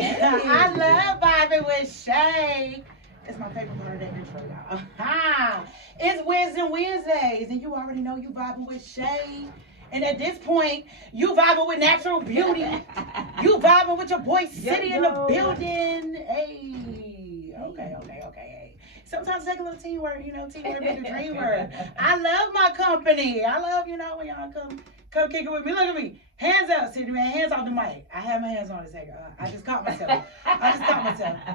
I love vibing with Shay. It's my favorite part of that intro, y'all. It's Wednesday Wednesdays, and you already know you vibing with Shay. And at this point, you vibing with natural beauty. You vibing with your boy City in the building. Hey, okay. Sometimes take a little teamwork, teamwork make a dream work. I love my company. I love, when y'all come kick it with me. Look at me. Hands up, City man. Hands off the mic. I have my hands on the second. I just caught myself.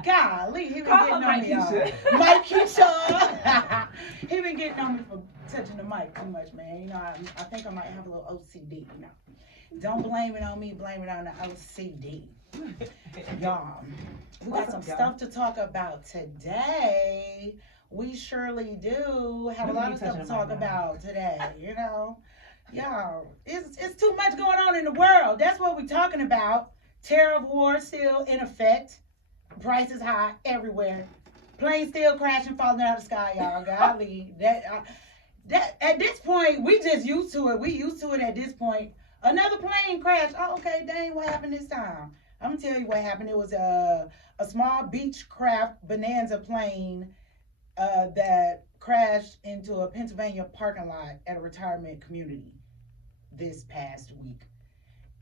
Golly, he been getting on me, y'all. Mike Keisha. He been getting on me for touching the mic too much, man. I think I might have a little OCD, Don't blame it on me, blame it on the OCD. Y'all, we got some stuff to talk about today. We surely do have a lot of stuff to talk about today, Y'all, it's too much going on in the world. That's what we're talking about. Tariff war still in effect. Prices high everywhere. Planes still crashing, falling out of the sky, y'all. Golly, that at this point we just used to it. We used to it at this point. Another plane crashed. Oh, okay, dang, what happened this time? I'm gonna tell you what happened. It was a small Beechcraft Bonanza plane that crashed into a Pennsylvania parking lot at a retirement community this past week.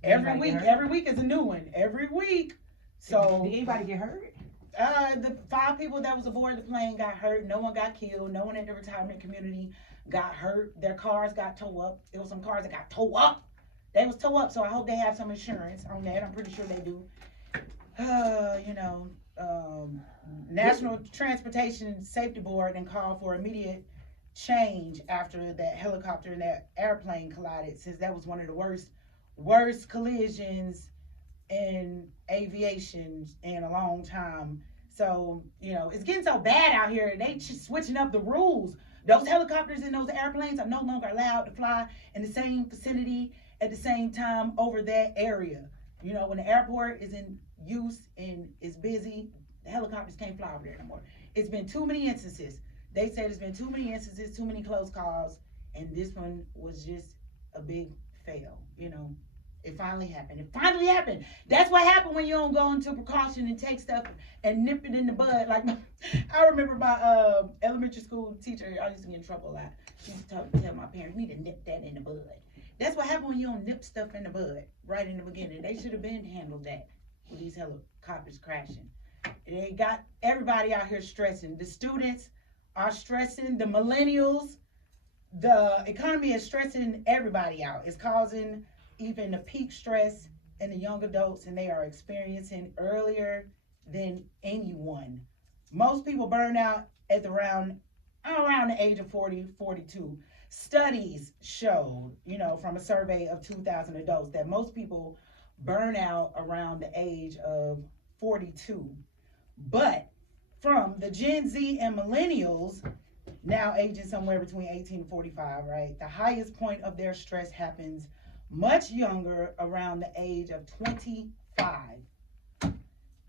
Every week is a new one. Every week. So did anybody get hurt? The 5 people that was aboard the plane got hurt. No one got killed. No one in the retirement community got hurt. Their cars got towed up. There was some cars that got towed up. They was towed up, so I hope they have some insurance on that. I'm pretty sure they do. National Transportation Safety Board and called for immediate change after that helicopter and that airplane collided, since that was one of the worst collisions in aviation in a long time. So, it's getting so bad out here. They just switching up the rules. Those helicopters and those airplanes are no longer allowed to fly in the same vicinity at the same time over that area. When the airport is in use and is busy, the helicopters can't fly over there no more. It's been too many instances. They said it's been too many instances, too many close calls, and this one was just a big fail. It finally happened. That's what happened when you don't go into precaution and take stuff and nip it in the bud. Like I remember my elementary school teacher. I used to get in trouble a lot. She used to tell my parents, "We need to nip that in the bud." That's what happened when you don't nip stuff in the bud right in the beginning. They should have been handled that with these helicopters crashing. They got everybody out here stressing. The students are stressing. The millennials. The economy is stressing everybody out. It's causing even the peak stress in the young adults, and they are experiencing earlier than anyone. Most people burn out at around the age of 40, 42. Studies showed, from a survey of 2,000 adults, that most people burn out around the age of 42. But from the Gen Z and millennials, now aging somewhere between 18 and 45, right? The highest point of their stress happens much younger, around the age of 25.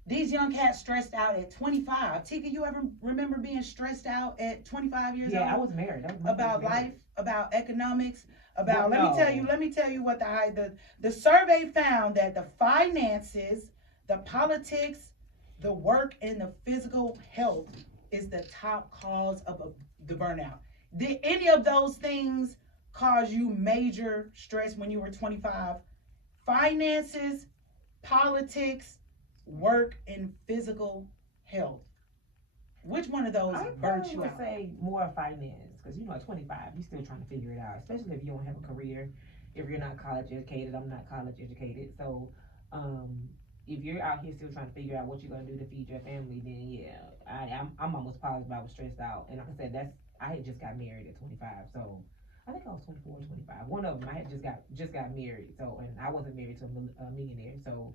These young cats stressed out at 25. Tika, you ever remember being stressed out at 25 years old? Yeah, I was married. About life, about economics, about, let me tell you what the survey found, that the finances, the politics, the work, and the physical health is the top cause of the burnout. Did any of those things cause you major stress when you were 25? Finances, politics, work, and physical health. Which one of those burnt you out? I would say more finance, because at 25, you're still trying to figure it out, especially if you don't have a career. If you're not college educated, I'm not college educated, so if you're out here still trying to figure out what you're gonna do to feed your family, then yeah, I'm almost positive I was stressed out. And like I said, I had just got married at 25, so I think I was 24 or 25. One of them, I had just got married, so, and I wasn't married to a millionaire, so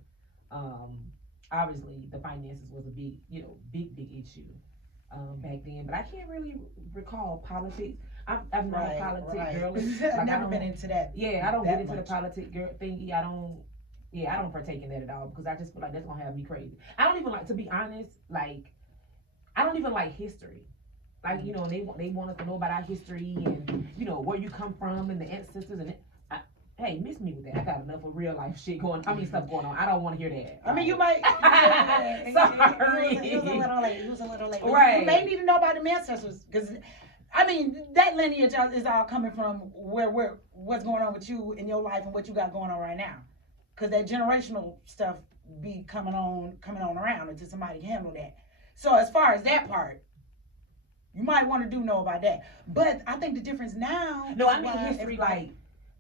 obviously the finances was a big issue back then. But I can't really recall politics. I'm not a politic girl. I've never been into that. Yeah, I don't get into the politic girl thingy. I don't partake in that at all, because I just feel like that's gonna have me crazy. I don't even like, to be honest, like I don't even like history. Like, they want us to know about our history and, where you come from and the ancestors and hey, miss me with that. I got enough of real life shit going. I mean, stuff going on. I don't want to hear that. I mean, you might. Sorry. He was a little late. He was a little late. Right. You may need to know about the ancestors, because I mean that lineage is all coming from what's going on with you in your life and what you got going on right now, because that generational stuff be coming on around until somebody can handle that. So as far as that part, you might want to know about that. But I think the difference now. No, I mean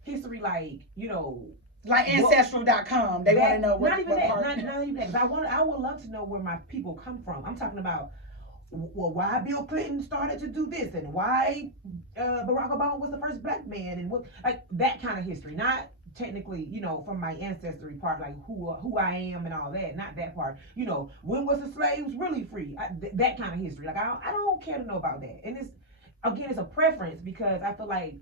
history, like you know. Like ancestral.com, they want to know what not even what that. part. Not even that. I would love to know where my people come from. I'm talking about why Bill Clinton started to do this and why Barack Obama was the first black man and what, like that kind of history. Not technically, you know, from my ancestry part, like who I am and all that. Not that part. You know, when was the slaves really free? That kind of history. Like I don't care to know about that. And it's a preference, because I feel like,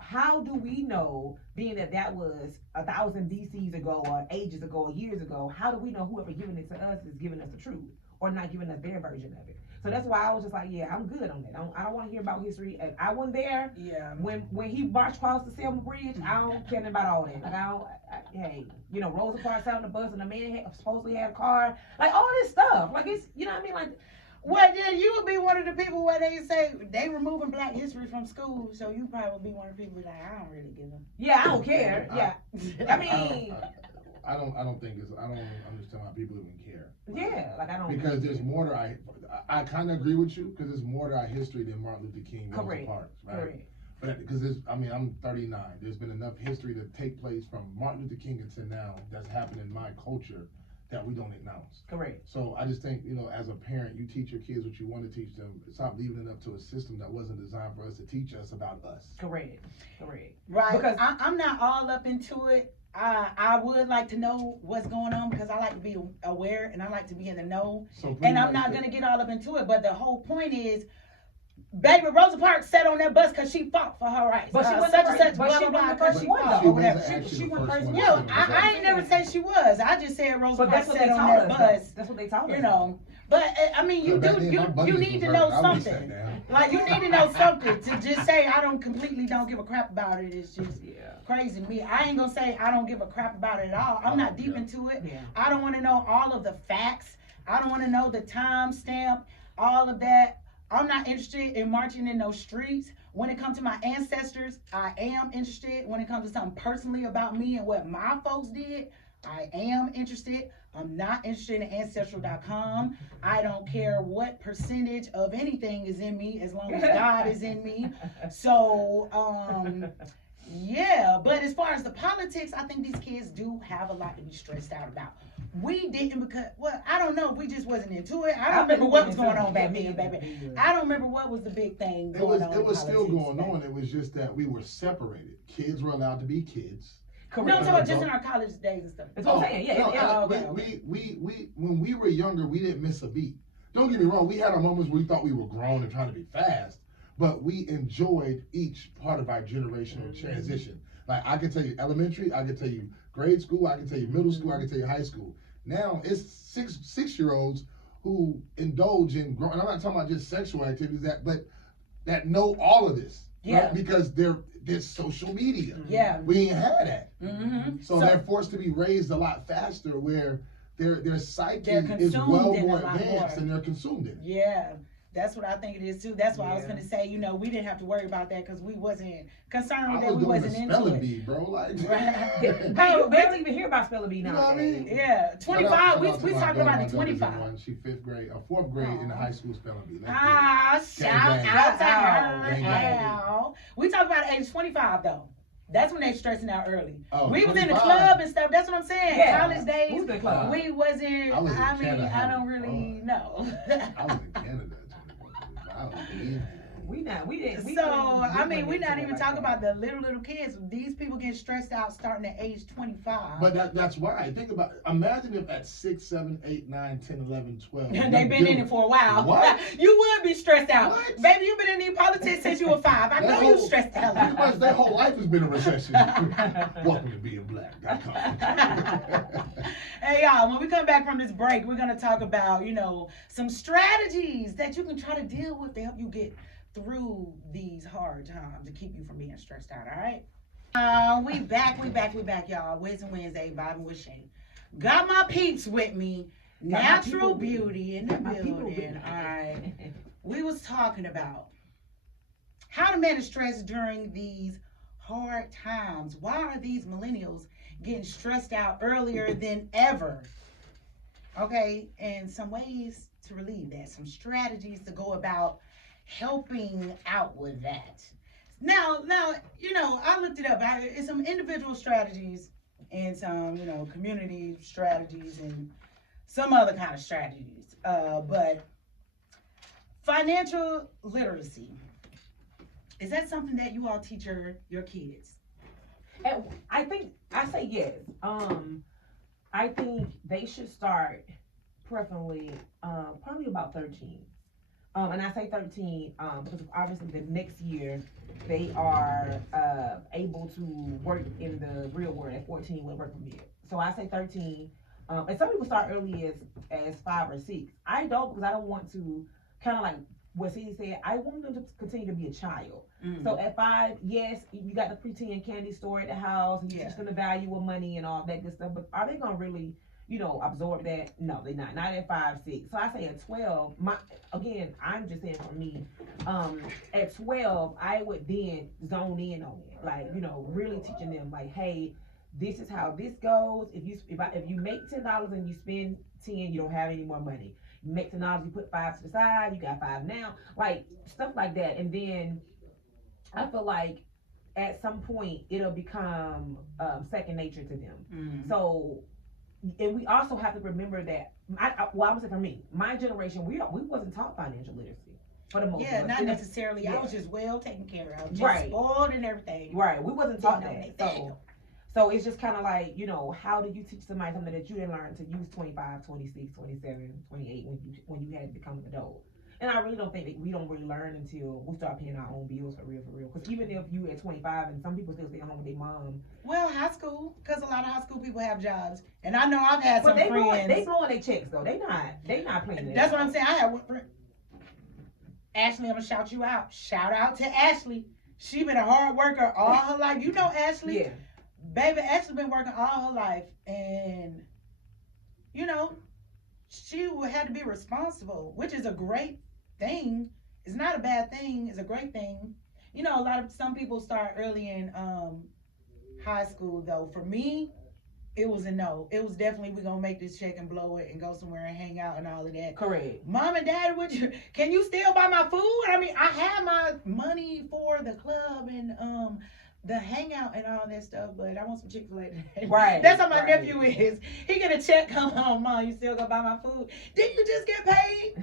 how do we know, being that was 1,000 BCs ago or ages ago or years ago, how do we know whoever giving it to us is giving us the truth or not giving us their version of it? So that's why I was just like, yeah, I'm good on that. I don't want to hear about history. I wasn't there. Yeah. When he marched across the Selma Bridge, I don't care about all that. Like hey, you know, Rosa Parks out on the bus and the man supposedly had a car, like all this stuff. Like it's, you know what I mean, like. Well, then you would be one of the people where they say they removing black history from school, so you probably would be one of the people like, I don't really give them. Yeah, I don't care. Yeah, I mean, I don't think it's. I don't understand why people even care. Yeah, like I don't. Because there's more to I kind of agree with you, because there's more to our history than Martin Luther King, Rosa Parks, right? Correct. But because I'm 39. There's been enough history to take place from Martin Luther King until now that's happened in my culture that we don't acknowledge. Correct. So I just think, you know, as a parent, you teach your kids what you want to teach them. Stop leaving it up to a system that wasn't designed for us to teach us about us. Correct. Right. Because I'm not all up into it. I would like to know what's going on, because I like to be aware and I like to be in the know. And I'm not going to get all up into it. But the whole point is, baby, Rosa Parks sat on that bus because she fought for her rights. But she wasn't such the and first- such, but blah, she blah, blah, wasn't the because first she one, fought though. or whatever. She went first one. You know, I ain't never say she was. I just said Rosa But Parks that's what sat they on taught that us. bus. That's what they taught us. You know. But I mean, you need to know something. Like you need to know something. To just say I don't give a crap about it is just crazy to me. I ain't gonna say I don't give a crap about it at all. I'm not deep into it. Yeah. I don't want to know all of the facts. I don't want to know the time stamp, all of that. I'm not interested in marching in those streets. When it comes to my ancestors, I am interested. When it comes to something personally about me and what my folks did, I am interested. I'm not interested in ancestral.com. I don't care what percentage of anything is in me as long as God is in me. So, yeah. But as far as the politics, I think these kids do have a lot to be stressed out about. We didn't because, well, I don't know. We just wasn't into it. I don't remember what was going on back then, baby. I don't remember what was the big thing going on. It was still going on. It was just that we were separated. Kids were allowed to be kids. Correct. No, I'm talking about just in our college days and stuff. That's what I'm saying. Yeah. We when we were younger, we didn't miss a beat. Don't get me wrong. We had our moments where we thought we were grown and trying to be fast, but we enjoyed each part of our generational transition. Like I can tell you elementary, I can tell you grade school, I can tell you middle school, I can tell you high school. Now it's six-year-olds who indulge in growing. And I'm not talking about just sexual activities that know all of this. Yeah. Right? Because there's social media. Yeah. We ain't had that. Mm-hmm. So they're forced to be raised a lot faster, where their psyche is well more advanced and they're consumed in. Yeah. That's what I think it is too. That's why I was gonna say, you know, we didn't have to worry about that because we wasn't concerned with that. We wasn't into spelling it. bee, bro. Like, Hey, they don't even hear about spelling bee now. You know what I mean? Yeah, 25. We talking about the 25. She fifth grade, or 4th grade in the high school spelling bee. Shout out to her. We talk about age 25 though. That's when they stressing out early. Oh, we 25. was in the club and stuff. That's what I'm saying. Yeah. College days, we wasn't. Canada, I don't really know. I was in Canada. We're not even talking about the little kids. These people get stressed out starting at age 25. But that's why. Think about it. Imagine if at 6, 7, 8, 9, 10, 11, 12. And they've been in it for a while. What? You would be stressed out. What? Baby, you've been in these politics since you were 5. I know you stressed out. Pretty much their whole life has been a recession. Welcome to being black. Hey y'all, when we come back from this break, we're going to talk about, you know, some strategies that you can try to deal with to help you get through these hard times to keep you from being stressed out, all right? We back, y'all. Wednesday, vibing with Shay. Got my peeps with me. Got my Natural people with me. beauty in the Got my people with building. me. All right. We was talking about how to manage stress during these hard times. Why are these millennials getting stressed out earlier than ever? Okay, and some ways to relieve that, some strategies to go about helping out with that. Now, I looked it up. It's some individual strategies and some, community strategies and some other kind of strategies. But financial literacy, is that something that you all teach your kids? And I say yes. I think they should start preferably probably about 13. And I say 13 because obviously the next year they are able to work in the real world at 14 with work permit. So I say 13. And some people start early as 5 or 6. I don't, because I don't want to kind of like what Cindy said. I want them to continue to be a child. So at 5, yes, you got the pretend candy store at the house, and you teach them the value of money and all that good stuff. But are they gonna really, absorb that? No, they're not. Not at 5, 6. So I say at 12. I'm just saying for me. At 12, I would then zone in on it, like really teaching them like, hey, this is how this goes. If you make $10 and you spend 10, you don't have any more money. You make $10, you put 5 to the side, you got 5 now, like stuff like that. And then I feel like at some point it'll become second nature to them. So, and we also have to remember that I'm gonna say for me, my generation, we wasn't taught financial literacy for the most part. Yeah, not necessarily. I was just well taken care of, just right, spoiled and everything. Right, we wasn't taught that. So it's just kind of like, how do you teach somebody something that you didn't learn to use 25, 26, 27, 28 when you had to become an adult? And I really don't think that we don't really learn until we start paying our own bills for real. Because even if you at 25 and some people still stay home with their mom. Well, high school, because a lot of high school people have jobs. And I know I've had some friends. They blowing their checks though. They not playing. That's what I'm saying. I had one friend. Ashley, I'm going to shout you out. Shout out to Ashley. She been a hard worker all her life. You know Ashley. Yeah. Baby, Ashley been working all her life, and she had to be responsible, which is a great thing. It's not a bad thing. It's a great thing. Some people start early in high school though. For me, it was a no. It was definitely, we're gonna make this check and blow it and go somewhere and hang out and all of that. Correct. Mom and Dad, can you still buy my food? I mean, I have my money for the club and the hangout and all that stuff, but I want some Chick-fil-A today. Right. That's how my nephew is. He get a check, come home, Mom, you still gonna buy my food? Didn't you just get paid?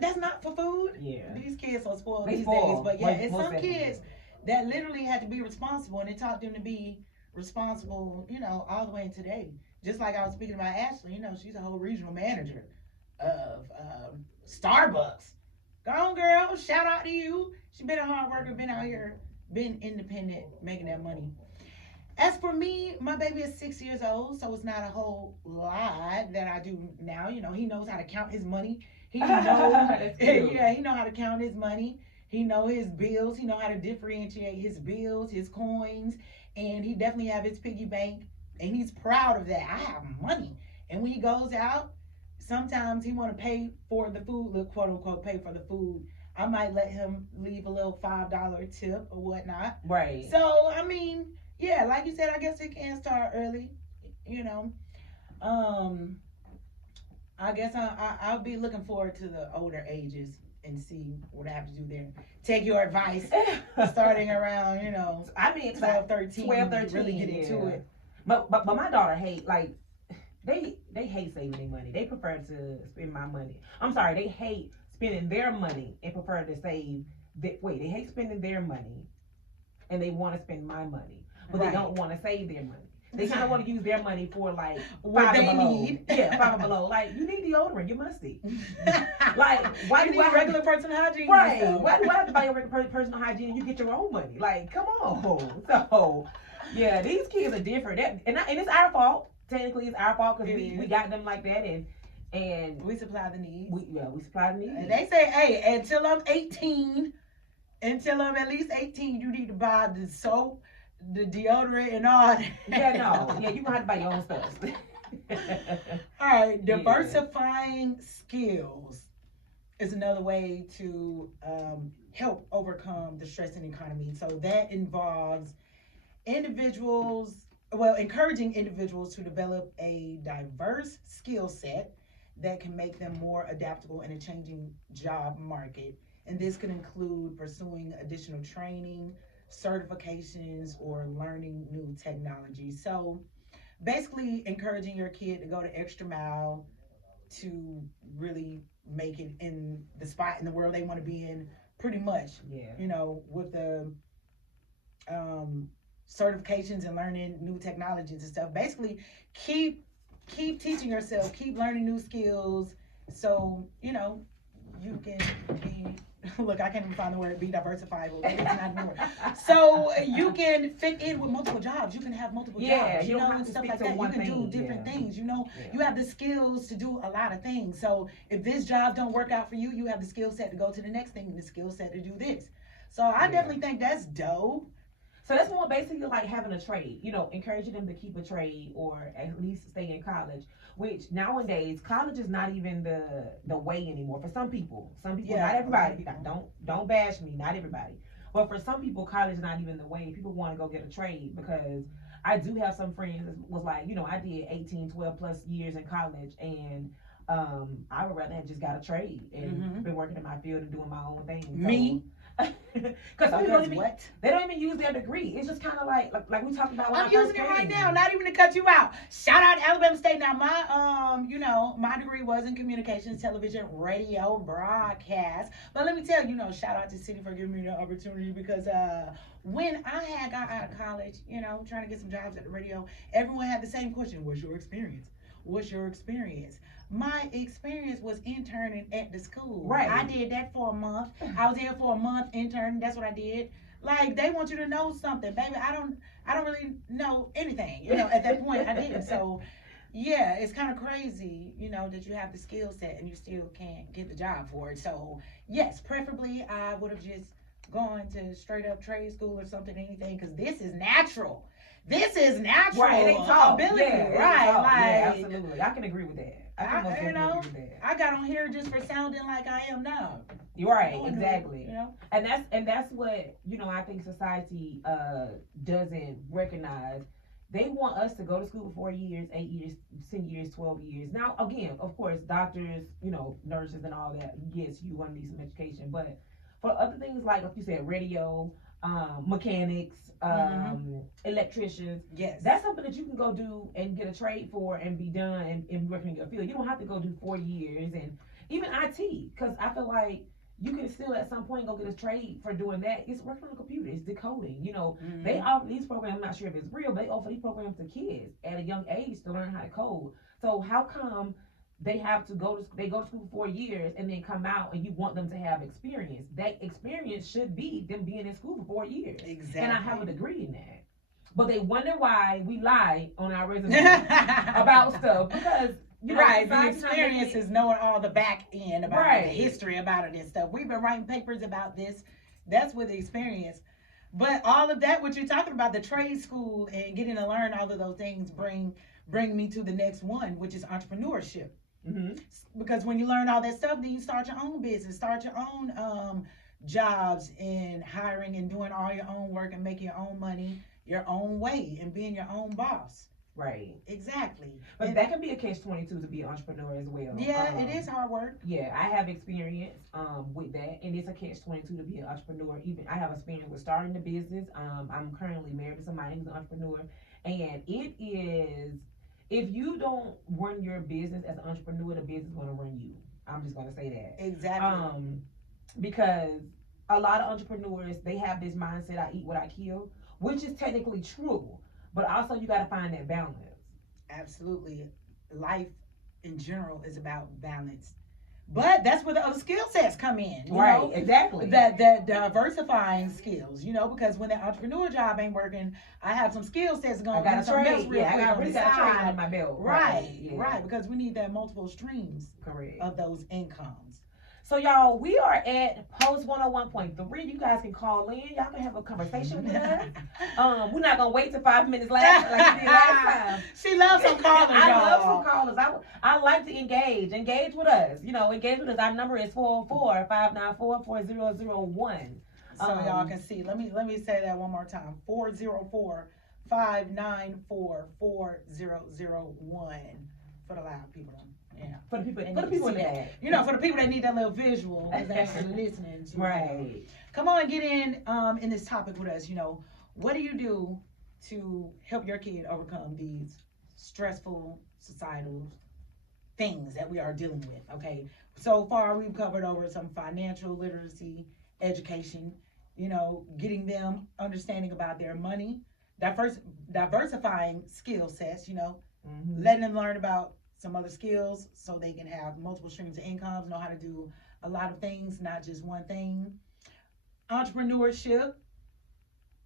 That's not for food. Yeah. These kids are spoiled They these spoiled. days. But yeah, it's Most some definitely. kids that literally had to be responsible, and it taught them to be responsible, all the way in today. Just like I was speaking about Ashley, she's a whole regional manager of Starbucks. Go on, girl. Shout out to you. She been a hard worker, been out here, been independent, making that money. As for me, my baby is 6 years old, so it's not a whole lot that I do now. He knows how to count his money. He knows, yeah, he knows how to count his money. He knows his bills. He knows how to differentiate his bills, his coins, and he definitely have his piggy bank, and he's proud of that. I have money, and when he goes out, sometimes he want to pay for the food, quote unquote, pay for the food. I might let him leave a little $5 tip or whatnot. Right. So, I mean, yeah, like you said, I guess it can start early, I guess I'll be looking forward to the older ages and see what I have to do there. Take your advice, starting around, I mean, 12, 13, 12, 13, really get into it. But my daughter hate, like, they hate saving their money. They prefer to spend my money. I'm sorry, they hate spending their money and prefer to save. They hate spending their money and they want to spend my money, but they don't want to save their money. They kind of want to use their money for like what they need. Yeah, 5 and below. Like, you need deodorant, you musty. Like, why you do need I regular personal hygiene? Right. Why do I have to buy your regular personal hygiene and you get your own money? Like, come on. So, yeah, these kids are different. And it's our fault. Technically, it's our fault because we got them like that, and we supply the needs. We supply the needs. And they say, hey, until I'm at least 18, you need to buy the soap, the deodorant and all that. Yeah, no. Yeah, you gonna have to buy your own stuff. All right, Yeah. diversifying skills is another way to help overcome the stress in the economy. So that involves individuals, well, encouraging individuals to develop a diverse skill set that can make them more adaptable in a changing job market. And this could include pursuing additional training, certifications, or learning new technology. So basically, encouraging your kid to go the extra mile to really make it in the spot in the world they want to be in, pretty much. Yeah. You know, with the um, certifications and learning new technologies and stuff. Basically, keep teaching yourself, keep learning new skills, so you know you can be. Look, I can't even find the word be diversifiable. It's not even a word. So you can fit in with multiple jobs. You can have multiple jobs, you don't have and to stuff stick like to that. You one can thing. do different things. Yeah. You have the skills to do a lot of things. So if this job don't work out for you, you have the skill set to go to the next thing and the skill set to do this. So I definitely think that's dope. So that's more basically like having a trade, encouraging them to keep a trade or at least stay in college. Which nowadays college is not even the way anymore for some people. Some people, not everybody. Don't bash me, not everybody. But for some people, college is not even the way. People want to go get a trade because I do have some friends that was like, I did 18, 12 plus years in college and I would rather have just got a trade and been working in my field and doing my own thing. Me? Because some people they don't even use their degree. It's just kind of like we talked about. I'm using it right now, not even to cut you out. Shout out to Alabama State. Now my my degree was in communications, television, radio, broadcast. But let me tell you, shout out to City for giving me the opportunity because when I had got out of college, trying to get some jobs at the radio, everyone had the same question: What's your experience? What's your experience? My experience was interning at the school. Right. I did that for a month. I was there for a month interning. That's what I did. Like they want you to know something, baby. I don't really know anything. At that point I didn't. So yeah, it's kind of crazy, that you have the skill set and you still can't get the job for it. So yes, preferably I would have just gone to straight up trade school or something, anything, because this is natural. This is natural ability, right? Yeah, absolutely. I can agree with that. I can most definitely agree with that. I got on here just for sounding like I am now. You're right, exactly. And that's what I think society doesn't recognize. They want us to go to school for 4 years, 8 years, 10 years, 12 years. Now, again, of course, doctors, nurses and all that. Yes, you want to need some education, but for other things like you said, radio, mechanics, electricians. Yes. That's something that you can go do and get a trade for and be done and be working in your field. You don't have to go do 4 years and even IT, because I feel like you can still at some point go get a trade for doing that. It's working on the computer, it's decoding. They offer these programs, I'm not sure if it's real, but they offer these programs to kids at a young age to learn how to code. So how come they go to school for 4 years and then come out and you want them to have experience? That experience should be them being in school for 4 years. Exactly. And I have a degree in that. But they wonder why we lie on our resume about stuff because the experience is knowing all the back end about the history about it and stuff. We've been writing papers about this. That's with the experience. But all of that, what you're talking about, the trade school and getting to learn all of those things bring me to the next one, which is entrepreneurship. Because when you learn all that stuff, then you start your own business, start your own jobs and hiring and doing all your own work and making your own money your own way and being your own boss. Right. Exactly. But that can be a catch-22 to be an entrepreneur as well. Yeah, it is hard work. Yeah, I have experience with that, and it's a catch-22 to be an entrepreneur. Even I have experience with starting the business. I'm currently married to somebody who's an entrepreneur, and it is, if you don't run your business as an entrepreneur, the business is going to run you. I'm just going to say that. Exactly. Because a lot of entrepreneurs, they have this mindset, I eat what I kill, which is technically true. But also you got to find that balance. Absolutely. Life in general is about balance. But that's where the other skill sets come in. Right, exactly. That diversifying skills, because when that entrepreneur job ain't working, I have some skill sets going. I got a trade. Yeah, I got a trade under my belt. Right, because we need that multiple streams of those incomes. So y'all, we are at Post 101.3. You guys can call in. Y'all can have a conversation with us. We're not gonna wait till 5 minutes last like we did last time. She loves some callers, I y'all. love some callers. I like to engage. Engage with us. Engage with us. Our number is 404-594-4001. So y'all can see. Let me say that one more time. 404-594-4001 for the loud people. Yeah. For the people in that. For the people that need that little visual because they're actually listening to right. Come on, get in this topic with us. What do you do to help your kid overcome these stressful societal things that we are dealing with? Okay. So far we've covered over some financial literacy, education, getting them understanding about their money, diversifying skill sets, letting them learn about some other skills so they can have multiple streams of incomes, know how to do a lot of things, not just one thing. Entrepreneurship.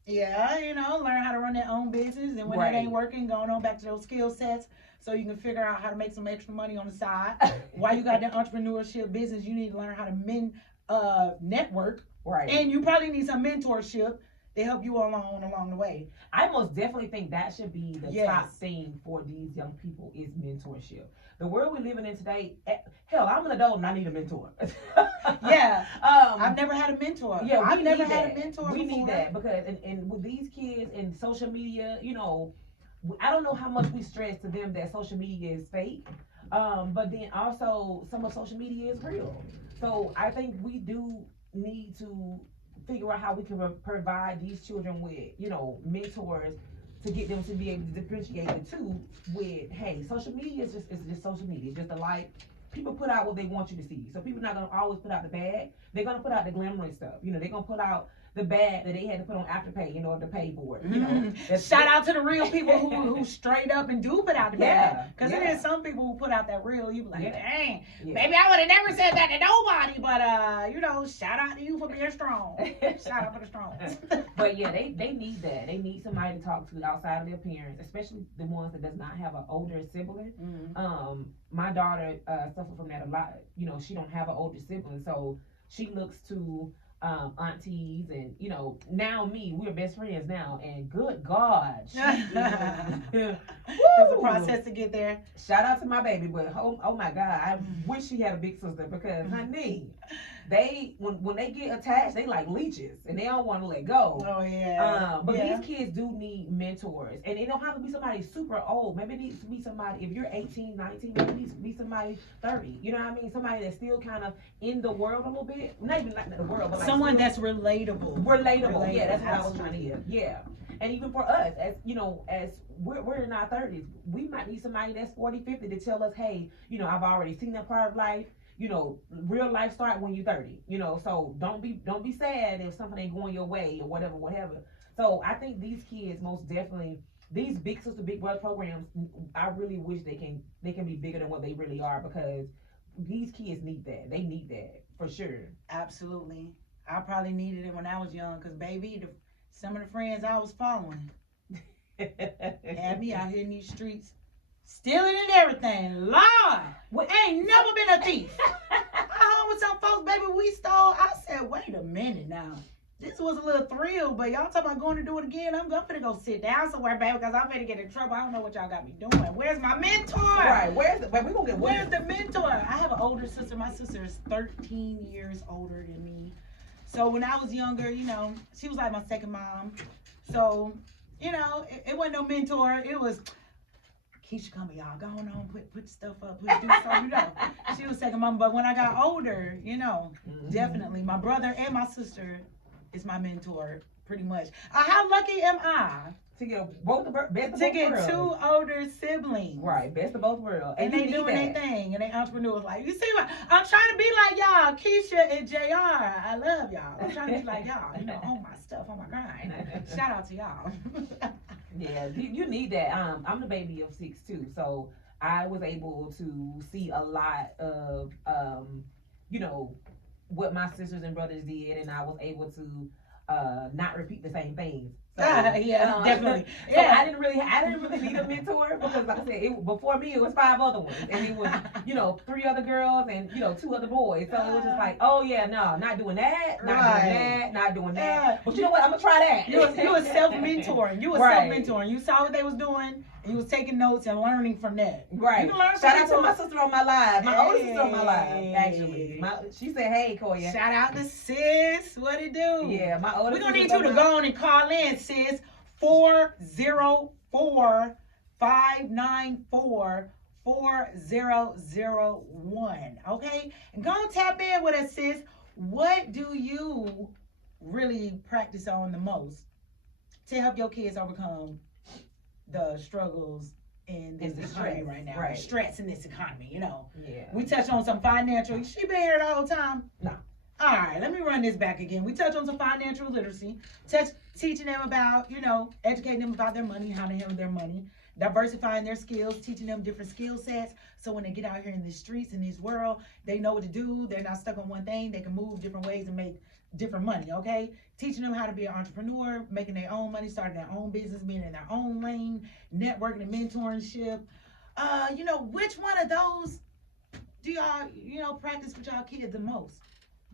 Yeah, learn how to run their own business, and when it ain't working, going on back to those skill sets so you can figure out how to make some extra money on the side. While you got that entrepreneurship business, you need to learn how to network. Right. And you probably need some mentorship to help you along the way. I most definitely think that should be the top thing for these young people is mentorship. The world we're living in today, hell, I'm an adult and I need a mentor. Yeah. I've never had a mentor. Yeah, I've never had a mentor We before. need that because and with these kids and social media, I don't know how much we stress to them that social media is fake. But then also some of social media is real. So I think we do need to figure out how we can provide these children with, mentors to get them to be able to differentiate the two with, hey, social media is just social media. It's just a like. People put out what they want you to see. So people not going to always put out the bad. They're going to put out the glamorous stuff. They're going to put out the bad that they had to put on Afterpay in order to pay for it. Shout out to the real people who straight up and do put out the bad. Because there is some people who put out that real. You be like, dang, maybe I would have never said that to nobody. But shout out to you for being strong. Shout out for the strong. But yeah, they need that. They need somebody to talk to outside of their parents, especially the ones that does not have an older sibling. Mm-hmm. My daughter suffered from that a lot. She don't have an older sibling, so she looks to aunties and now we're best friends now, and good God, it's a process to get there. Shout out to my baby, but oh my God, I wish she had a big sister because honey, they when they get attached, they like leeches and they don't want to let go. Oh yeah. But these kids do need mentors, and it don't have to be somebody super old. Maybe it needs to be somebody, if you're 18, 19, maybe it needs to be somebody 30. You know what I mean? Somebody that's still kind of in the world a little bit. Not even like the world, but like someone that's relatable. Relatable. Yeah, that's what I was trying to hear. Yeah. And even for us, as as we're in our 30s, we might need somebody that's 40, 50 to tell us, hey, I've already seen that part of life. Real life start when you're 30. So don't be sad if something ain't going your way or whatever. So I think these kids most definitely, these big sister big brother programs, I really wish they can be bigger than what they really are, because these kids need that. They need that for sure. Absolutely. I probably needed it when I was young, because baby, some of the friends I was following had me out here in these streets stealing and everything. Lord, we ain't never been a thief. I hung with some folks, baby, we stole. I said, wait a minute now. This was a little thrill, but y'all talking about going to do it again. I'm finna go sit down somewhere, baby, because I'm finna get in trouble. I don't know what y'all got me doing. Where's my mentor? Right, where's the mentor? I have an older sister. My sister is 13 years older than me. So when I was younger, she was like my second mom. So, it wasn't no mentor. It was, Keisha, come here, y'all. Go on, put stuff up. Do something, She was second mom. But when I got older, definitely my brother and my sister is my mentor, pretty much. How lucky am I to get both the best of both worlds? Two older siblings. Right, best of both worlds. And they doing their thing, and they entrepreneurs. Like, you see what? I'm trying to be like y'all, Keisha and JR. I love y'all. I'm trying to be like y'all, on my stuff, on my grind. Shout out to y'all. Yeah, you need that. I'm the baby of 6 too, so I was able to see a lot of what my sisters and brothers did, and I was able to not repeat the same things. So, yeah, definitely. So Yeah. I didn't really need a mentor because, like I said, before me it was 5 other ones, and it was 3 other girls and 2 other boys. So it was just like, oh yeah, no, not doing that, not doing that. But you know what? I'm gonna try that. You was self-mentoring. You was Right. self-mentoring. You saw what they was doing, and you was taking notes and learning from that. Right. You can learn Shout from out to my sister on my live. My older sister on my live, Hey. actually. She said, "Hey, Koya." Shout out to sis. What it do? Yeah, my older. We're gonna need you to go on and call in, sis. 404-594-4001. Okay? And go and tap in with us, sis. What do you really practice on the most to help your kids overcome the struggles in this economy right now? Right. The stress in this economy, Yeah. We touched on some financial. She been here the whole time? No. All right, let me run this back again. We touched on some financial literacy, teaching them about, educating them about their money, how to handle their money, diversifying their skills, teaching them different skill sets. So when they get out here in the streets, in this world, they know what to do. They're not stuck on one thing. They can move different ways and make different money, okay? Teaching them how to be an entrepreneur, making their own money, starting their own business, being in their own lane, networking and mentorship. Which one of those do y'all, practice with y'all kids the most?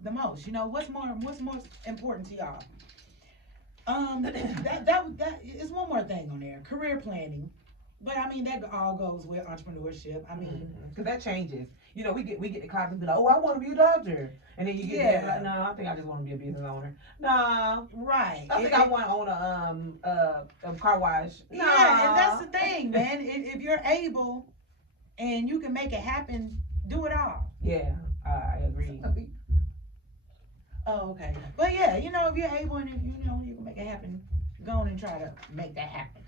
What's more important to y'all? That is one more thing on there. Career planning. But I mean that all goes with entrepreneurship. I mean, because that changes. We get to college and be like, oh, I want to be a doctor, and then you get there like, no, I think I just want to be a business owner. No, right. I think I want to own a car wash. No. Yeah, and that's the thing, man. If you're able and you can make it happen, do it all. Yeah, I agree. Oh, okay. But yeah, if you're able and if you can make it happen, go on and try to make that happen.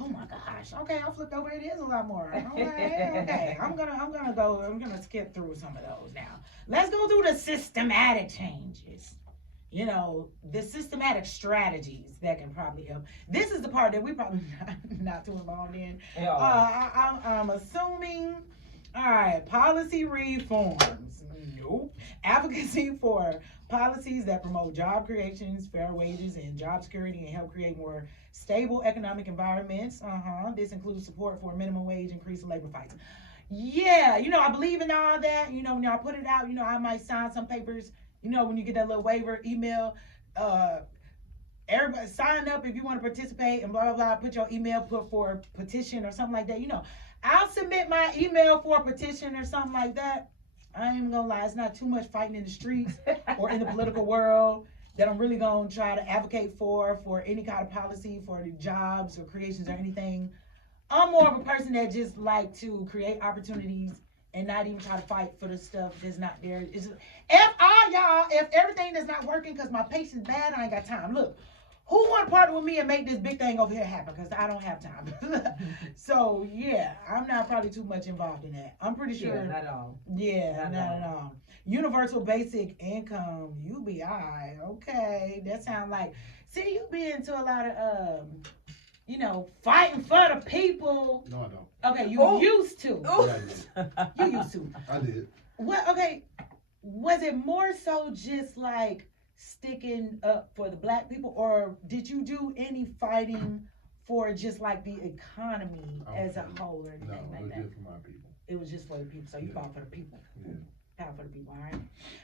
Oh my gosh. Okay, I flipped over. It is a lot more. Okay. I'm gonna skip through some of those now. Let's go through the systematic changes. The systematic strategies that can probably help. This is the part that we probably not too involved in. I'm assuming. All right, policy reforms. Nope. Advocacy for policies that promote job creations, fair wages, and job security and help create more stable economic environments. This includes support for minimum wage increase and labor fights. Yeah, I believe in all that. When y'all put it out, I might sign some papers. When you get that little waiver email, everybody sign up if you want to participate and blah, blah, blah. Put your email, put for a petition or something like that. I'll submit my email for a petition or something like that. I ain't even gonna lie, it's not too much fighting in the streets or in the political world that I'm really gonna try to advocate for any kind of policy, for the jobs or creations or anything. I'm more of a person that just like to create opportunities and not even try to fight for the stuff that's not there. It's just, if everything that's not working because my patience bad, I ain't got time. Look, who want to partner with me and make this big thing over here happen? Because I don't have time. So, yeah, I'm not probably too much involved in that. I'm pretty sure. Yeah, not at all. Yeah, not at all. Universal basic income, UBI. Okay, that sounds like. See, you be into a lot of, fighting for the people. No, I don't. Okay, you used to. Yeah, You used to. I did. What? Okay, was it more so just like sticking up for the black people, or did you do any fighting for just like the economy as a whole or anything like that? No, it was just for my people. It was just for the people, so you fought for the people. Yeah. Power for the people, all right?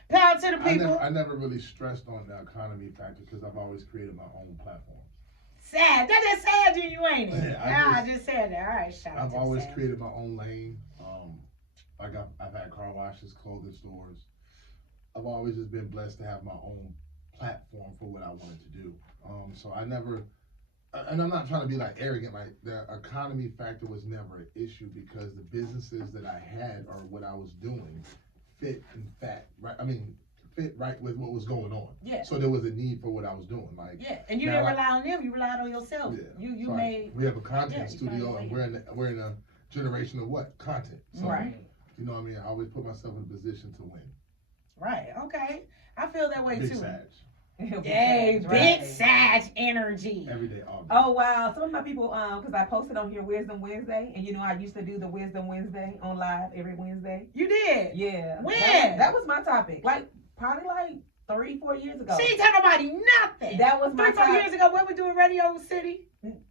Power to the people. I never really stressed on the economy factor because I've always created my own platform. Sad. That just sad to you, ain't it? Yeah, I just said that. All right, shout out I've to always sad. created my own lane. I've had car washes, clothing stores. I've always just been blessed to have my own platform for what I wanted to do. So I never, and I'm not trying to be like arrogant, like the economy factor was never an issue because the businesses that I had or what I was doing fit right with what was going on. Yeah. So there was a need for what I was doing. And you didn't rely on them, you relied on yourself. Yeah. You right. made. We have a content you studio found a and way. we're in a generation of what? Content. So, Right. You know what I mean? I always put myself in a position to win. Right, okay. I feel that way Big too. Sag. Yay, big Sag energy. Every day, all day. Oh wow! Some of my people, because I posted on here Wisdom Wednesday, and I used to do the Wisdom Wednesday on live every Wednesday. You did? Yeah. When? That was my topic. Like probably like 3-4 years ago. She ain't tell nobody nothing. That was my 3-4 time. years ago, what we doing Radio City?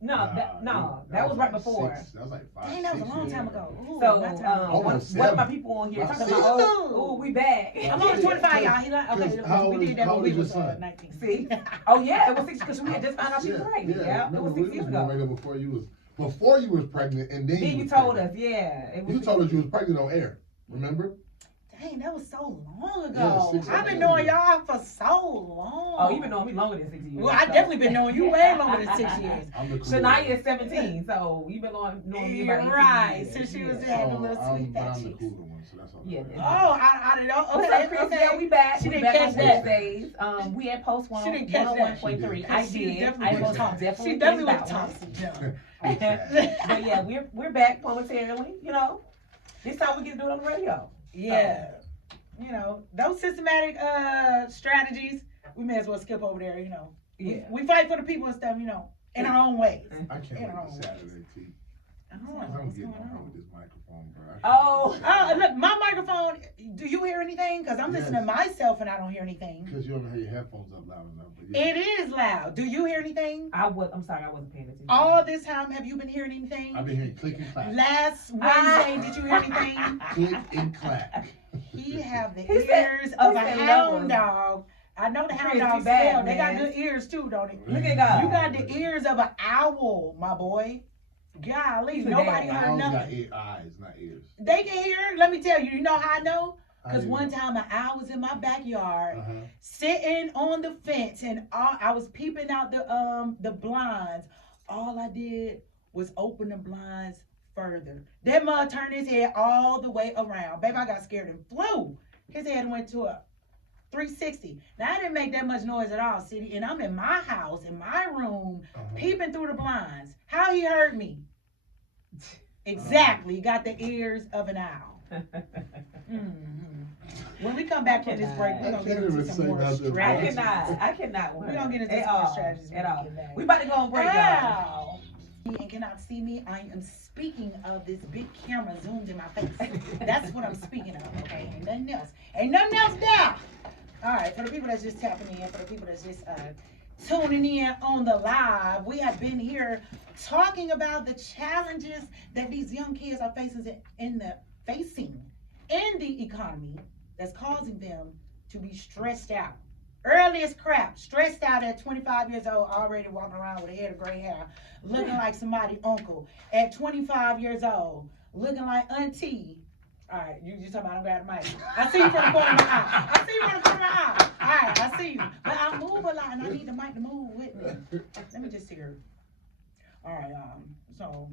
That was right before. That was like 5. Dang, that was a long 6 time years. ago. Ooh, So my time. one of my people on here About talking 6. about, oh, we back. I'm only 25, y'all. He like, okay, How we did that old when we is was your son? 19. See? Oh yeah, it was 6 because we had just found out she was pregnant. Yeah, it remember, was 6 we years was on ago. radio before you was pregnant, and then Then you you was told pregnant. us, yeah. It was You told us you was pregnant on air. Remember? Dang, that was so long ago. Yeah, 6 I've been years knowing ago. y'all for so long. Oh, you've been knowing me longer than 6 years. Well, I definitely been knowing you way longer than 6 years. I'm the cool Shania one. is 17, so you've been knowing me about 18 Right, years. since she was Yeah. having a little sweet But fat I'm the cheeks. cooler one, so that's all. Yeah, that Oh, matters. I didn't know. What's Okay, up, Chris? okay. Yeah, we back. She We didn't back on catch that. Wednesdays. We at Post She didn't catch that. 101.3. I She did. definitely I was most talking. definitely She definitely missed was that one. talking. But yeah, we're back momentarily. You know, this time we get to do it on the radio. Yeah. You know, those systematic strategies, we may as well skip over there, you know. Yeah. We fight for the people and stuff, you know, in our own ways. I can't In wait our to own ways. Saturday, T. I don't know I'm what's getting going on on. with this microphone, bro. Oh. Look, my microphone, do you hear anything? Because I'm listening to myself and I don't hear anything. Because you don't have your headphones up loud enough. But yeah. It is loud. Do you hear anything? I'm sorry, I wasn't paying attention. All this time, have you been hearing anything? I've been hearing click and clack. Last Wednesday, did you hear anything? Click and clack. He have the He said- ears of he a said hound levels. dog. I know the hound Chris, dogs you bad, smell. They got man. good ears too, don't they? Look at God. You got the ears of an owl, my boy. Golly, He's a nobody dad. heard Owls got nothing. eyes, not ears. They can hear. Let me tell you. You know how I know? How Because you one know? time an owl was in my backyard, Uh-huh. sitting on the fence, and I was peeping out the blinds. All I did was open the blinds further. That mud turned his head all the way around. Baby, I got scared and flew. His head went to a 360. Now I didn't make that much noise at all, city, and I'm in my house, in my room, Uh-huh. peeping through the blinds. How he heard me? Exactly. Got the ears of an owl. When we come back from this break, we're I gonna get can't into even some say more nothing. strategies. I cannot. We're gonna get into at some more all, strategies when at we all. get back. We about to go on break, y'all. Ow. And cannot see me. I am speaking of this big camera zoomed in my face. That's what I'm speaking of. Okay, ain't nothing else. Ain't nothing else now. All right, for the people that's just tapping in, for the people that's just tuning in on the live, we have been here talking about the challenges that these young kids are facing in the economy that's causing them to be stressed out. Early as crap, stressed out at 25 years old, already walking around with a head of gray hair, looking like somebody's uncle. At 25 years old, looking like auntie. All right, you talking about I'm grabbing the mic. I see you from the corner of my eye. I see you from the corner of my eye. All right, I see you. But I move a lot and I need the mic to move with me. Let me just hear. All right, so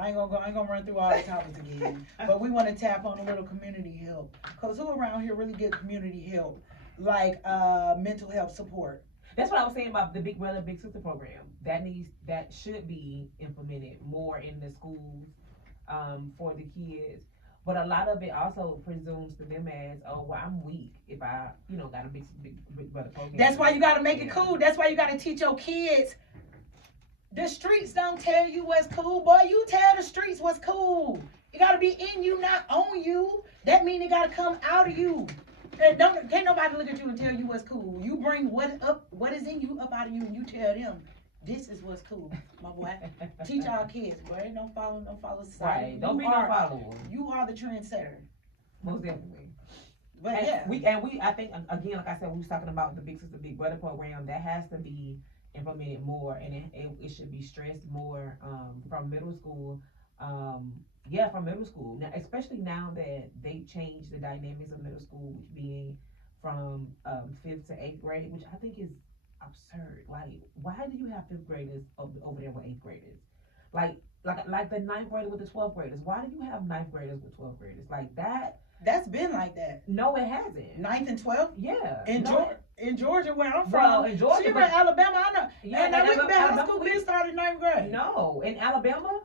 I ain't gonna run through all the topics again. But we want to tap on a little community help. Cause who around here really get community help? Like mental health support. That's what I was saying about the Big Brother Big Sister program. That should be implemented more in the schools for the kids. But a lot of it also presumes to them as, oh, well, I'm weak if I, got a big brother program. That's why you gotta make it cool. That's why you gotta teach your kids. The streets don't tell you what's cool, boy. You tell the streets what's cool. It gotta be in you, not on you. That means it gotta come out of you. Can't nobody look at you and tell you what's cool. You bring what is in you up out of you, and you tell them this is what's cool, my boy. Teach our kids, boy. Don't follow society. Right. Don't be no follower. You are the trendsetter. Most definitely. But and yeah, we I think again, like I said, we was talking about the Big Sister Big Brother program that has to be implemented more, and it should be stressed more from middle school. From middle school. Now, especially now that they changed the dynamics of middle school, which being from 5th to 8th grade, which I think is absurd. Like, why do you have 5th graders over there with 8th graders? Like the 9th grader with the 12th graders. Why do you have 9th graders with 12th graders? Like that. That's been like that. No, it hasn't. 9th and 12th? Yeah. In Georgia, where I'm from. Well, in Georgia, she went Alabama, I know. Yeah, and I went back high Alabama, school, we started 9th grade. No, in Alabama,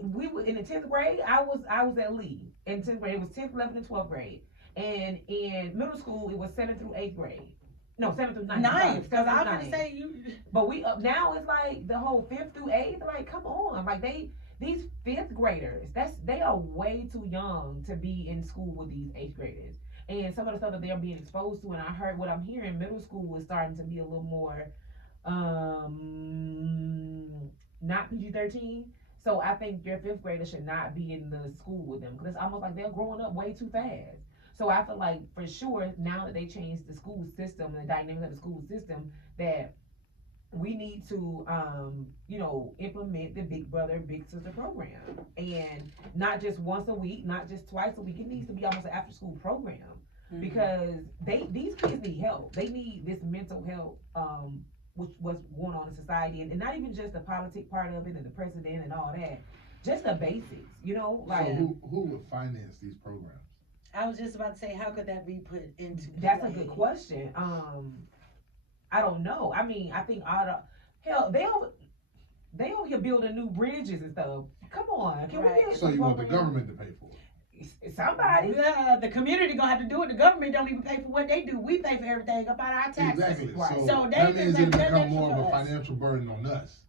we were in the 10th grade. I was at Lee. In 10th grade, it was 10th, 11th, and 12th grade. And in middle school, it was 7th through 8th grade. No, 7th through 9th. 9th, because I'm going going to say you. But we up now, it's like the whole 5th through 8th. Like, come on. Like, these 5th graders, they are way too young to be in school with these 8th graders. and some of the stuff that they're being exposed to. And I heard what I'm hearing, middle school is starting to be a little more, not PG-13. So I think your fifth grader should not be in the school with them because it's almost like they're growing up way too fast. So I feel like for sure now that they changed the school system and the dynamics of the school system, that we need to implement the big brother big sister program, and not just once a week, not just twice a week. It needs to be almost an after school program, because these kids need help. They need this mental health, which what's going on in society, and not even just the politic part of it and the president and all that, just the basics, like. So who would finance these programs? I was just about to say, how could that be put into That's play? a good question. I don't know. I mean, I think they over here building new bridges and stuff. Come on, can we get So you want the government to pay for it? Somebody. The community gonna have to do it. The government don't even pay for what they do. We pay for everything up out of our taxes. Exactly. Right. So they that means it that become more of a for us. financial burden on us.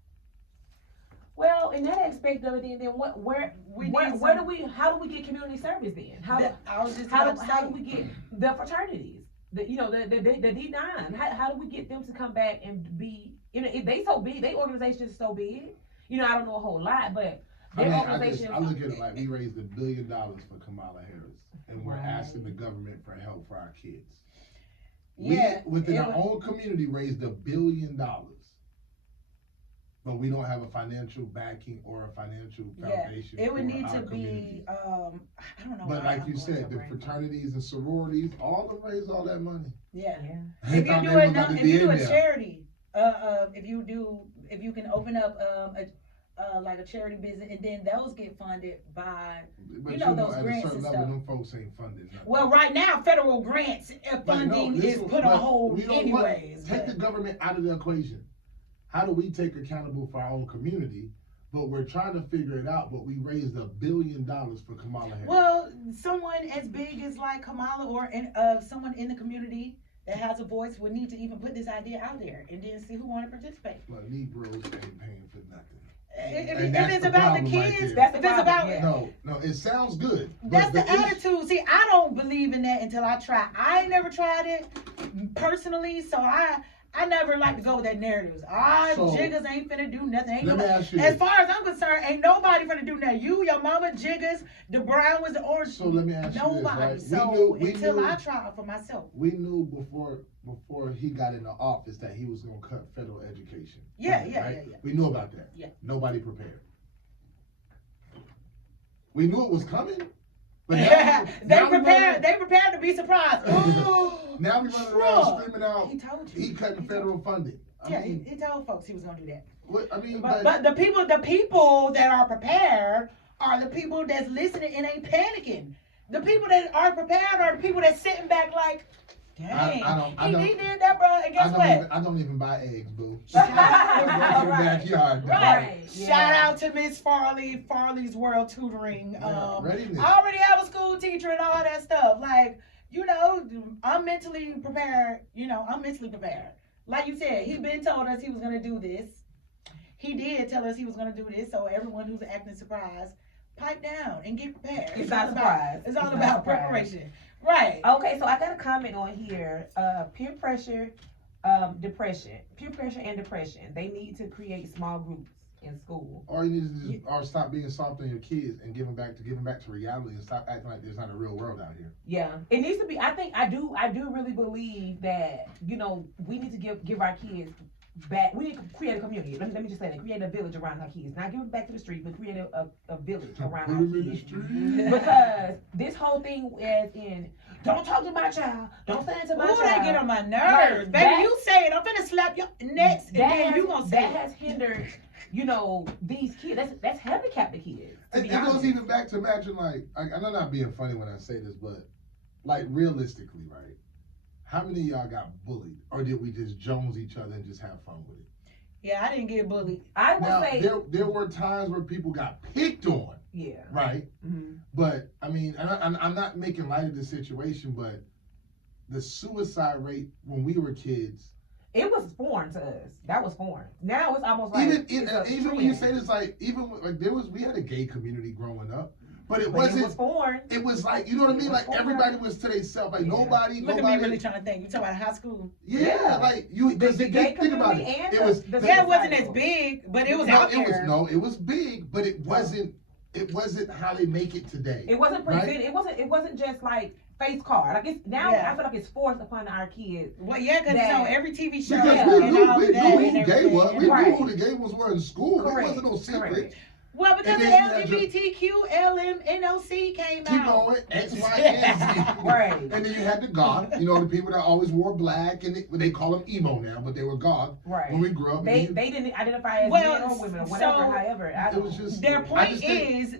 Well, in that aspect of it, then how do we get community service then? How do we get the fraternities? The D9. How do we get them to come back and be? If they so big, they organization is so big. I don't know a whole lot, but their organization. I look at it like we raised $1 billion for Kamala Harris, and we're asking the government for help for our kids. Yeah, we within our own community raised $1 billion. But we don't have a financial backing or a financial foundation. It would need to community. be, I don't know. But like you said, the fraternities and sororities, all of them raise all that money. Yeah. If you do a charity, if you can open up like a charity business, and then those get funded by those at grants a certain and level, stuff. them folks ain't funded nothing. Well, right now, federal grants funding is put on hold anyways. Take the government out of the equation. How do we take accountable for our own community? But we're trying to figure it out. But we raised $1 billion for Kamala Harris. Well, someone as big as like Kamala or someone in the community that has a voice would need to even put this idea out there and then see who want to participate. But Negroes ain't paying for nothing. If it's about the kids, right if it's about no, it sounds good. That's the attitude. See, I don't believe in that until I try. I ain't never tried it personally, so I never like to go with that narrative. Jiggers ain't finna do nothing. As far as I'm concerned, ain't nobody finna do nothing. You, your mama, Jiggers, the Brown was the orange. So let me ask you nobody. this, right? We until knew, I try it for myself. We knew before he got into office that he was gonna cut federal education. Yeah. We knew about that. Yeah. Nobody prepared. We knew it was coming. But they prepared to be surprised. Now we running around screaming out. He told you. He cutting federal funding. He told folks he was gonna do that. But the people that are prepared are the people that's listening and ain't panicking. The people that are prepared are the people that's sitting back like, dang, he did that, bro. And guess what? I don't even buy eggs, boo. Backyard. Right. Yeah. Shout out to Miss Farley's World Tutoring. Readiness. I already have a school teacher and all that stuff. Like, I'm mentally prepared. I'm mentally prepared. Like you said, he been told us he was gonna do this. He did tell us he was gonna do this. So everyone who's acting surprised, pipe down and get prepared. It's all surprise. It's all about preparation. Right. Okay, so I got a comment on here. Peer pressure, depression. Peer pressure and depression. They need to create small groups in school. Or you need to stop being soft on your kids and giving back to reality and stop acting like there's not a real world out here. Yeah, it needs to be. I do really believe that we need to give our kids back. We need to create a community. Let me just say that. Create a village around our kids. Not give it back to the street, but create a village around our kids. Because this whole thing is in, don't talk to my child. Don't say it to my child. That get on my nerves. Right. Baby, you say it. I'm finna slap your next and then you gonna say that has hindered, these kids. That's handicapped the kids. And it goes even back to imagine, like, I'm not being funny when I say this, but like realistically, right? How many of y'all got bullied, or did we just Jones each other and just have fun with it? Yeah, I didn't get bullied. I would say there were times where people got picked on. Yeah. Right. Mm-hmm. But I mean, I'm not making light of the situation, but the suicide rate when we were kids, it was foreign to us. That was foreign. Now it's almost like even when you say this, like we had a gay community growing up, but it But wasn't. it was foreign. It was like, you know what I It mean? was Like foreign. everybody was to themselves. Like Yeah. nobody. Look at me really trying to think. You talking about high school? Yeah, like you. The gay Think about community it. and It was. Yeah, it wasn't as big, but it was out there. It was big, but it wasn't. It wasn't how they make it today. It wasn't presented. It wasn't just like face card. Like it's now. Yeah. I feel like it's forced upon our kids. Well, yeah, because it's on every TV show Because Yeah. we and knew, all we of that. knew and who gay was. everything. We Right. knew who the gay ones were in school. Correct. It wasn't no secret. Correct. Well, because And the then you had your- LGBTQ, LMNOC came Keep out. going, X, Y, and Z. Right. And then you had the goth, you know, the people that always wore black, and they call them emo now, but they were goth Right. when we grew up. They and didn't identify as Well, men or women or whatever. so- However, I it was don't. just Their I point just think- is,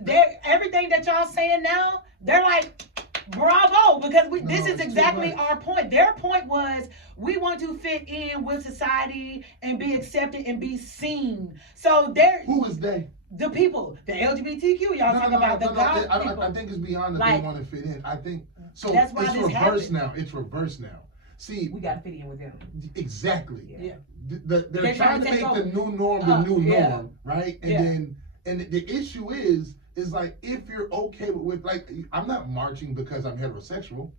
everything that y'all saying now, they're like, bravo, because this No, is it's too exactly much. our point. Their point was, we want to fit in with society and be accepted and be seen. So they're Who is they? the people, the LGBTQ, y'all talking about the goth people. I think it's beyond that Like- they want to fit in. I think so. That's why it's this reversed happened. now. It's reversed now. See, We gotta fit in with them. exactly. Yeah. They're They're trying to take make the over. new norm the new Yeah. norm, right? And Yeah. then the issue is like if you're okay with like I'm not marching because I'm heterosexual.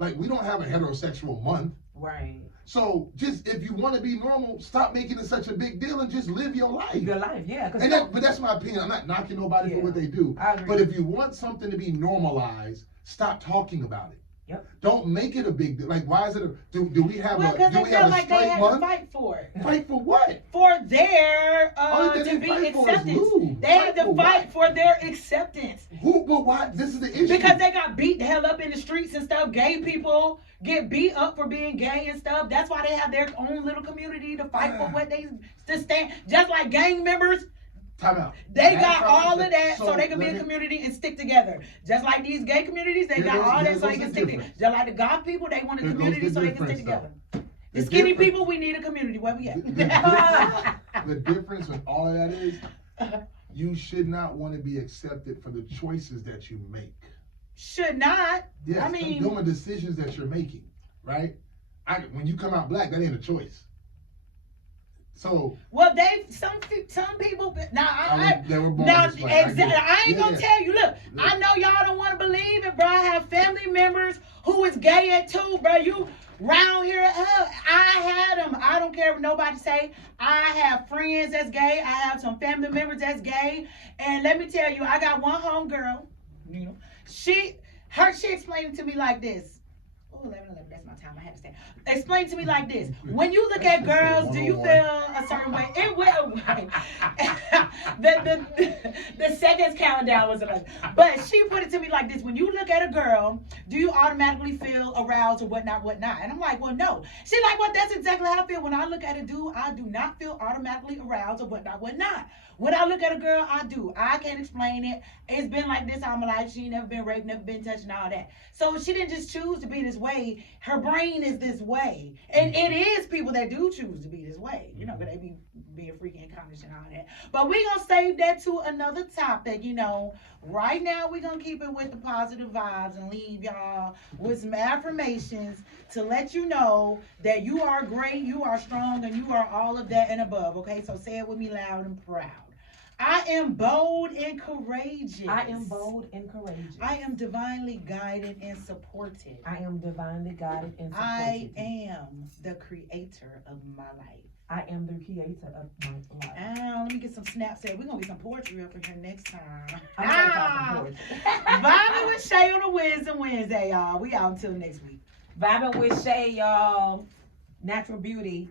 Like we don't have a heterosexual month. Right. So just if you want to be normal, stop making it such a big deal and just live your life. Your life, yeah. But that's my opinion. I'm not knocking nobody for Yeah. what they do. I agree. But if you want something to be normalized, stop talking about it. Yep. Don't make it a big deal. Like why is it? Do we have Well, because do they we felt have a like they straight had month? to fight for it. Fight for what? For their Only to thing be they fight for is acceptance. lube. They had to for fight what? for their acceptance. Who? But why? This is the issue. Because they got beat the hell up in the streets and stuff. Gay people get beat up for being gay and stuff. That's why they have their own little community to fight for what they to stand. Just like gang members, Time out. they That's got how all I of that so they can be let a me- community and stick together. Just like these gay communities, they got Here's- all that here's so they the can stick together. difference. Just like the goth people, they want a Here goes community the so they can stick difference, together. though. The The skinny difference- people, we need a community. Where we at? The difference with all of that is you should not want to be accepted for the choices that you make. Should not. Yes, I mean, them are decisions that you're making, right? When you come out black, that ain't a choice. So well, some people. Now they were born now this way. I get exactly. it. I ain't gonna Yeah. tell you. Look, Yeah. I know y'all don't want to believe it, bro. I have family members who is gay at too, bro. You round here, I had them. I don't care what nobody say. I have friends that's gay. I have some family members that's gay, and let me tell you, I got one homegirl. You know, she explained it to me like this. Oh, 11, that's my time. I had to say. Explain to me like this. When you look at girls, do you feel a certain way? It will. The seconds counting down was another. But she put it to me like this. When you look at a girl, do you automatically feel aroused or whatnot? And I'm like, well, no. She like, well, that's exactly how I feel. When I look at a dude, I do not feel automatically aroused or whatnot. When I look at a girl, I do. I can't explain it. It's been like this all my life. She never been raped, never been touched, and all that. So she didn't just choose to be this way. Her brain is this way. And it is people that do choose to be this way. You know, but they be being freaky and comish and all that. But we're going to save that to another topic, you know. Right now, we're going to keep it with the positive vibes and leave y'all with some affirmations to let you know that you are great, you are strong, and you are all of that and above. Okay, so say it with me loud and proud. I am bold and courageous. I am bold and courageous. I am divinely guided and supported. I am divinely guided and supported. I am the creator of my life. I am the creator of my life. Let me get some snaps there. We're going to get some poetry up in here next time. I'm gonna talk some poetry. Vibing with Shay on a Wisdom Wednesday, y'all. We out until next week. Vibing with Shay, y'all. Natural beauty.